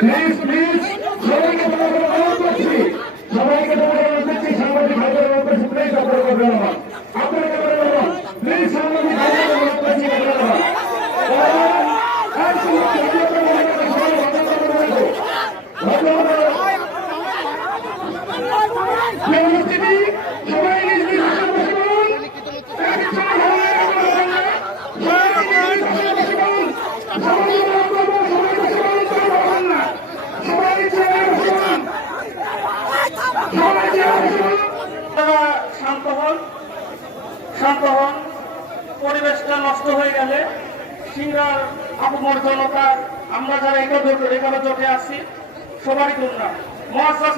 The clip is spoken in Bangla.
প্লিজ প্লিজ সবাইকে অনুরোধ করছি, সবাইকে অনুরোধ করছি সাংবাদিক ভাইদের প্লিজ আপনারা করবেন না, আপনারা করবেন না, প্লিজ সাংবাদিক ভাইদের অনুরোধ করছি শান্ত হন। পরিবেশটা নষ্ট হয়ে গেলে সিংড়ার আপমর জনতা, আমরা যারা এখানে জোটে আছি সবারই জন্য মহাসাস